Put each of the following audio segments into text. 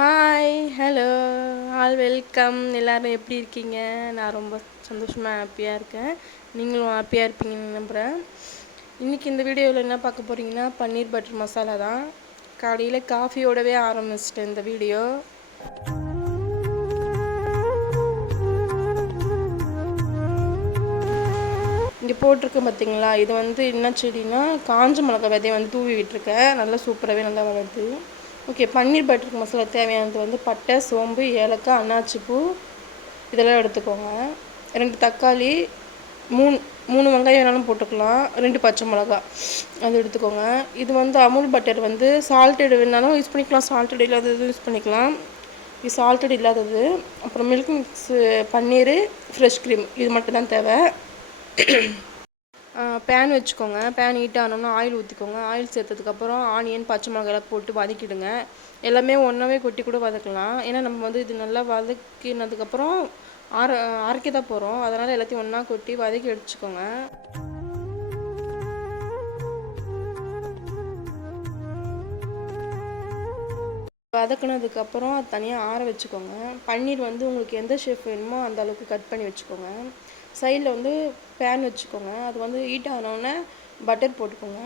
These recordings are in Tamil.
Hi, hello, all welcome. எல்லோரும் எப்படி இருக்கீங்க? நான் ரொம்ப சந்தோஷமாக ஹாப்பியாக இருக்கேன். நீங்களும் ஹாப்பியாக இருப்பீங்கன்னு நம்புகிறேன். இன்றைக்கி இந்த வீடியோவில் என்ன பார்க்க போகிறீங்கன்னா, பன்னீர் பட்டர் மசாலா தான். காலையில் காஃபியோடவே ஆரம்பிச்சிட்டேன் இந்த வீடியோ. இங்கே போட்டிருக்கேன் பார்த்தீங்களா, இது வந்து என்ன செடினா காஞ்ச மிளகா விதையை வந்து தூவி விட்டுருக்கேன். நல்லா சூப்பராகவே நல்லா வளருது. ஓகே, பன்னீர் பட்டர் மசாலா தேவையானது வந்து பட்டை, சோம்பு, ஏலக்காய், அன்னாச்சிப்பூ இதெல்லாம் எடுத்துக்கோங்க. 2 தக்காளி, 3 வெங்காயம் வேணாலும் போட்டுக்கலாம். 2 பச்சை மிளகா அது எடுத்துக்கோங்க. இது வந்து அமுல் பட்டர் வந்து சால்ட்டட் வேணாலும் யூஸ் பண்ணிக்கலாம், சால்ட்டட் இல்லாதது யூஸ் பண்ணிக்கலாம். இது சால்ட்டட் இல்லாதது. அப்புறம் மில்க் மிக்ஸ், பன்னீர், ஃப்ரெஷ் க்ரீம் இது மட்டும் தான் தேவை. பேன் வச்சுக்கோங்க. பேன் ஹீட் ஆனோன்னா ஆயில் ஊற்றிக்கோங்க. ஆயில் சேர்த்ததுக்கப்புறம் ஆனியன், பச்சை மிளகாய் போட்டு வதக்கிடுங்க. எல்லாமே ஒன்றாவே கொட்டி கூட வதக்கலாம். ஏன்னா நம்ம வந்து இது நல்லா வதக்கினதுக்கப்புறம் அரைக்க தான் போகிறோம். அதனால் எல்லாத்தையும் ஒன்றா கொட்டி வதக்கி வச்சுக்கோங்க. வதக்குனதுக்கப்புறம் அது தனியாக ஆற வச்சுக்கோங்க. பன்னீர் வந்து உங்களுக்கு எந்த ஷேப் வேணுமோ அந்த அளவுக்கு கட் பண்ணி வச்சுக்கோங்க. சைடில் வந்து பேன் வச்சுக்கோங்க. அது வந்து ஹீட் ஆனோடனே பட்டர் போட்டுக்கோங்க,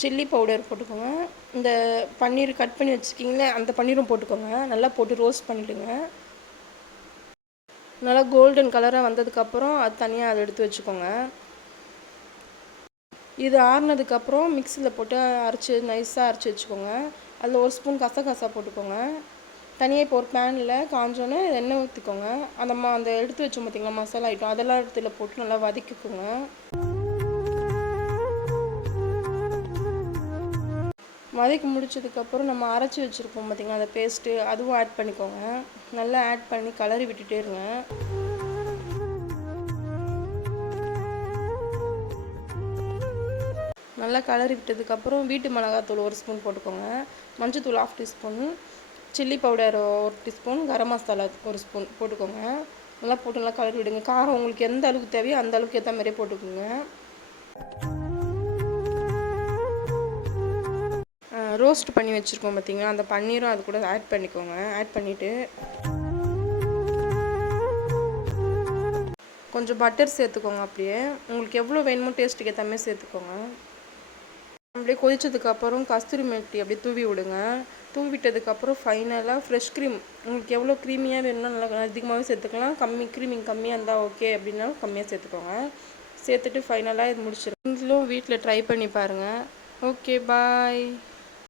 சில்லி பவுடர் போட்டுக்கோங்க, இந்த பன்னீர் கட் பண்ணி வச்சுருக்கீங்களே அந்த பன்னீரும் போட்டுக்கோங்க. நல்லா போட்டு ரோஸ்ட் பண்ணிவிடுங்க. நல்லா கோல்டன் கலராக வந்ததுக்கப்புறம் அது தனியாக அதை எடுத்து வச்சுக்கோங்க. இது ஆறுனதுக்கப்புறம் மிக்சியில் போட்டு நைஸாக அரைச்சி வச்சுக்கோங்க. அதில் 1 ஸ்பூன் கசகசா போட்டுக்கோங்க. தனியாக இப்போ ஒரு பேனில் காஞ்சோன்னே எண்ணெய் ஊற்றிக்கோங்க. அந்த எடுத்து வச்சோம் பார்த்திங்களா மசாலா ஐட்டம், அதெல்லாம் இடத்துல போட்டு நல்லா வதக்கிக்கோங்க. வதக்கி முடிச்சதுக்கப்புறம் நம்ம அரைச்சி வச்சுருப்போம் பார்த்திங்களா அந்த பேஸ்ட்டு, அதுவும் ஆட் பண்ணிக்கோங்க. நல்லா ஆட் பண்ணி கலரி விட்டுட்டே இருங்க. நல்லா கலரி விட்டதுக்கப்புறம் வீட்டு மிளகாத்தூள் 1 ஸ்பூன் போட்டுக்கோங்க, மஞ்சத்தூள் 1/2 teaspoon, chilli powder 1 teaspoon, garam masala 1 spoon போட்டுக்கோங்க. நல்லா போட்டு நல்லா கலரி விடுங்க. காரம் உங்களுக்கு எந்த அளவுக்கு தேவையோ அந்த அளவுக்கு ஏற்ற மாதிரியே போட்டுக்கோங்க. ரோஸ்ட் பண்ணி வச்சுருக்கோம் பார்த்திங்களா அந்த பன்னீரும் அது கூட ஆட் பண்ணிக்கோங்க. ஆட் பண்ணிவிட்டு கொஞ்சம் பட்டர் சேர்த்துக்கோங்க. அப்படியே உங்களுக்கு எவ்வளோ வேணுமோ டேஸ்ட்டுக்கு ஏற்ற மாதிரி சேர்த்துக்கோங்க. அப்படியே கொதிச்சதுக்கப்புறம் கஸ்தூரி மெட்டி அப்படியே தூவி விடுங்க. தூவி விட்டதுக்கப்புறம் ஃபைனலாக ஃப்ரெஷ் க்ரீம் உங்களுக்கு எவ்வளோ க்ரீமியாக வேணும்னா நல்லா அதிகமாகவே சேர்த்துக்கலாம். க்ரீமிங் கம்மியாக இருந்தால் ஓகே அப்படின்னாலும் கம்மியாக சேர்த்துக்கோங்க. சேர்த்துட்டு ஃபைனலாக இது முடிச்சிடும். நீங்களும் வீட்டில் ட்ரை பண்ணி பாருங்கள். ஓகே, பாய்.